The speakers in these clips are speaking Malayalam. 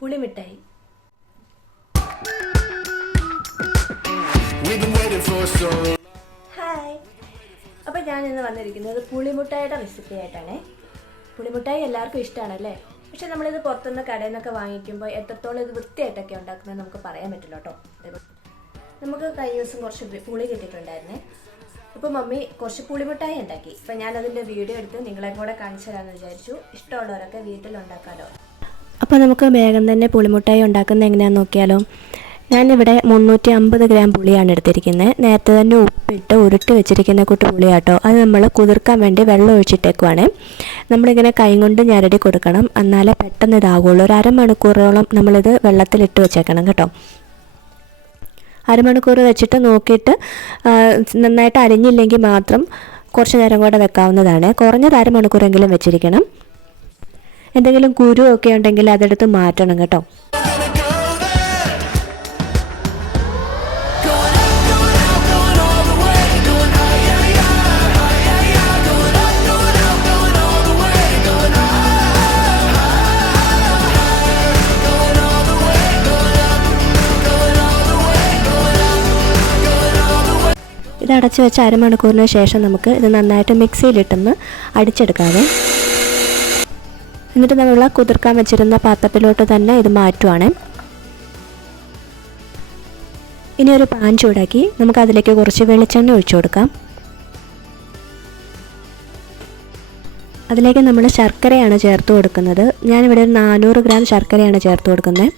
പുളിമിഠായി. ഹായ്, അപ്പോൾ ഞാനിന്ന് വന്നിരിക്കുന്നത് പുളിമുട്ടായിയുടെ റെസിപ്പി ആയിട്ടാണ്. പുളിമുട്ടായി എല്ലാവർക്കും ഇഷ്ടമാണല്ലേ. പക്ഷെ നമ്മളിത് പുറത്തുനിന്ന് കടയിൽ നിന്നൊക്കെ വാങ്ങിക്കുമ്പോൾ എത്രത്തോളം ഇത് വൃത്തിയായിട്ടൊക്കെ ഉണ്ടാക്കുന്നത് നമുക്ക് പറയാൻ പറ്റില്ല കേട്ടോ. നമുക്ക് കഴിഞ്ഞ ദിവസം കുറച്ച് പുളി കിട്ടിയിട്ടുണ്ടായിരുന്നേ. അപ്പോൾ മമ്മി കുറച്ച് പുളിമുട്ടായി ഉണ്ടാക്കി. അപ്പോൾ ഞാനതിൻ്റെ വീഡിയോ എടുത്ത് നിങ്ങളെ കൂടെ കാണിച്ചു തരാമെന്ന് വിചാരിച്ചു. ഇഷ്ടമുള്ളവരൊക്കെ വീട്ടിലുണ്ടാക്കാമല്ലോ. അപ്പോൾ നമുക്ക് വേഗം തന്നെ പുളിമുട്ടായി ഉണ്ടാക്കുന്നത് എങ്ങനെയാണെന്ന് നോക്കിയാലോ. ഞാനിവിടെ 350 ഗ്രാം പുളിയാണ് എടുത്തിരിക്കുന്നത്. നേരത്തെ തന്നെ ഉപ്പിട്ട് ഉരുട്ടി വെച്ചിരിക്കുന്ന കൂട്ട് പുളിയാട്ടോ. അത് നമ്മൾ കുതിർക്കാൻ വേണ്ടി വെള്ളം ഒഴിച്ചിട്ടേക്കുവാണ്. നമ്മളിങ്ങനെ കൈ കൊണ്ട് ഞരടി കൊടുക്കണം, എന്നാലേ പെട്ടെന്ന് ഇതാകുള്ളൂ. ഒരു അരമണിക്കൂറോളം നമ്മളിത് വെള്ളത്തിലിട്ട് വെച്ചേക്കണം കേട്ടോ. അരമണിക്കൂർ വെച്ചിട്ട് നോക്കിയിട്ട് നന്നായിട്ട് അരിഞ്ഞില്ലെങ്കിൽ മാത്രം കുറച്ച് നേരം കൂടെ വെക്കാവുന്നതാണ്. കുറഞ്ഞത് അരമണിക്കൂറെങ്കിലും വെച്ചിരിക്കണം. എന്തെങ്കിലും കുരുവൊക്കെ ഉണ്ടെങ്കിൽ അതെടുത്ത് മാറ്റണം കേട്ടോ. ഇത് അടച്ചു വെച്ച് അരമണിക്കൂറിന് ശേഷം നമുക്ക് ഇത് നന്നായിട്ട് മിക്സിയിലിട്ടൊന്ന് അടിച്ചെടുക്കാതെ, എന്നിട്ട് നമ്മൾ കുതിർക്കാൻ വെച്ചിരുന്ന പാത്രത്തിലോട്ട് തന്നെ ഇത് മാറ്റുവാണ്. ഇനി ഒരു പാൻ ചൂടാക്കി നമുക്ക് അതിലേക്ക് കുറച്ച് വെളിച്ചെണ്ണ ഒഴിച്ചു കൊടുക്കാം. അതിലേക്ക് നമ്മൾ ശർക്കരയാണ് ചേർത്ത് കൊടുക്കുന്നത്. ഞാനിവിടെ 400 ഗ്രാം ശർക്കരയാണ് ചേർത്ത് കൊടുക്കുന്നത്.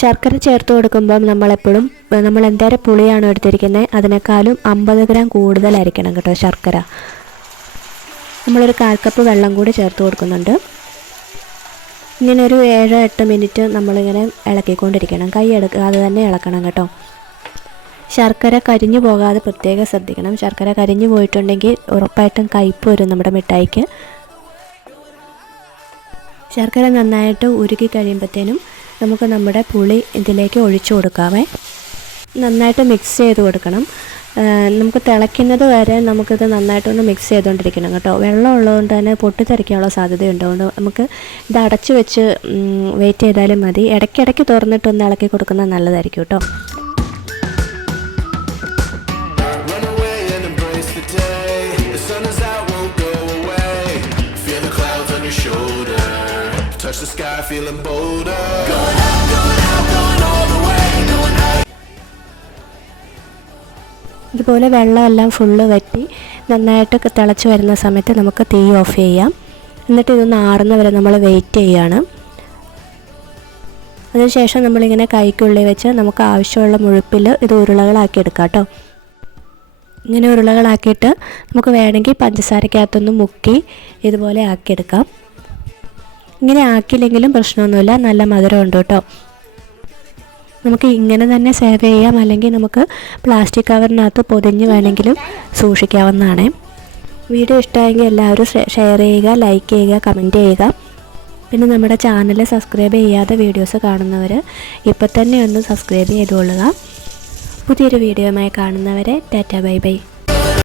ശർക്കര ചേർത്ത് കൊടുക്കുമ്പോൾ നമ്മൾ എന്തേരം പുളിയാണോ എടുത്തിരിക്കുന്നത് അതിനേക്കാളും 50 ഗ്രാം കൂടുതലായിരിക്കണം കേട്ടോ ശർക്കര. നമ്മളൊരു 1/4 കപ്പ് വെള്ളം കൂടി ചേർത്ത് കൊടുക്കുന്നുണ്ട്. ഇങ്ങനെ ഒരു 7-8 മിനിറ്റ് നമ്മളിങ്ങനെ ഇളക്കിക്കൊണ്ടിരിക്കണം. കൈ എടുക്കാതെ തന്നെ ഇളക്കണം കേട്ടോ. ശർക്കര കരിഞ്ഞു പോകാതെ പ്രത്യേകം ശ്രദ്ധിക്കണം. ശർക്കര കരിഞ്ഞു പോയിട്ടുണ്ടെങ്കിൽ ഉറപ്പായിട്ടും കയ്പ്പ് വരും നമ്മുടെ മിഠായിക്ക്. ശർക്കര നന്നായിട്ട് ഉരുക്കി കഴിയുമ്പോഴത്തേനും നമുക്ക് നമ്മുടെ പുളി ഇതിലേക്ക് ഒഴിച്ചു കൊടുക്കാവേ. നന്നായിട്ട് മിക്സ് ചെയ്ത് കൊടുക്കണം. നമുക്ക് തിളയ്ക്കുന്നത് വരെ നമുക്കിത് നന്നായിട്ടൊന്ന് മിക്സ് ചെയ്തുകൊണ്ടിരിക്കണം കേട്ടോ. വെള്ളം ഉള്ളതുകൊണ്ട് തന്നെ പൊട്ടിത്തെറിക്കാനുള്ള സാധ്യതയുണ്ട്. അതുകൊണ്ട് നമുക്ക് ഇത് അടച്ചു വെച്ച് വെയിറ്റ് ചെയ്താലും മതി. ഇടയ്ക്കിടയ്ക്ക് തുറന്നിട്ടൊന്ന് ഇളക്കി കൊടുക്കുന്നത് നല്ലതായിരിക്കും കേട്ടോ. ഇതുപോലെ വെള്ളമെല്ലാം ഫുള്ള് വറ്റി നന്നായിട്ട് തിളച്ച് വരുന്ന സമയത്ത് നമുക്ക് തീ ഓഫ് ചെയ്യാം. എന്നിട്ട് ഇതൊന്ന് ആറുന്ന വരെ നമ്മൾ വെയിറ്റ് ചെയ്യുകയാണ്. അതിനുശേഷം നമ്മളിങ്ങനെ കൈക്കുള്ളിൽ വെച്ച് നമുക്ക് ആവശ്യമുള്ള മുഴുപ്പിൽ ഇത് ഉരുളകളാക്കി എടുക്കാം കേട്ടോ. ഇങ്ങനെ ഉരുളകളാക്കിയിട്ട് നമുക്ക് വേണമെങ്കിൽ പഞ്ചസാരക്കകത്തൊന്ന് മുക്കി ഇതുപോലെ ആക്കിയെടുക്കാം. ഇങ്ങനെ ആക്കിയില്ലെങ്കിലും പ്രശ്നമൊന്നുമില്ല, നല്ല മധുരമുണ്ട് കേട്ടോ. നമുക്ക് ഇങ്ങനെ തന്നെ സേവ് ചെയ്യാം, അല്ലെങ്കിൽ നമുക്ക് പ്ലാസ്റ്റിക് കവറിനകത്ത് പൊതിഞ്ഞ് വേണമെങ്കിലും സൂക്ഷിക്കാവുന്നതാണ്. വീഡിയോ ഇഷ്ടമായെങ്കിൽ എല്ലാവരും ഷെയർ ചെയ്യുക, ലൈക്ക് ചെയ്യുക, കമൻറ്റ് ചെയ്യുക. പിന്നെ നമ്മുടെ ചാനൽ സബ്സ്ക്രൈബ് ചെയ്യാതെ വീഡിയോസ് കാണുന്നവർ ഇപ്പോൾ തന്നെ ഒന്ന് സബ്സ്ക്രൈബ് ചെയ്തുകൊള്ളുക. പുതിയൊരു വീഡിയോയുമായി കാണുന്നവരെ ടാറ്റ ബൈ ബൈ.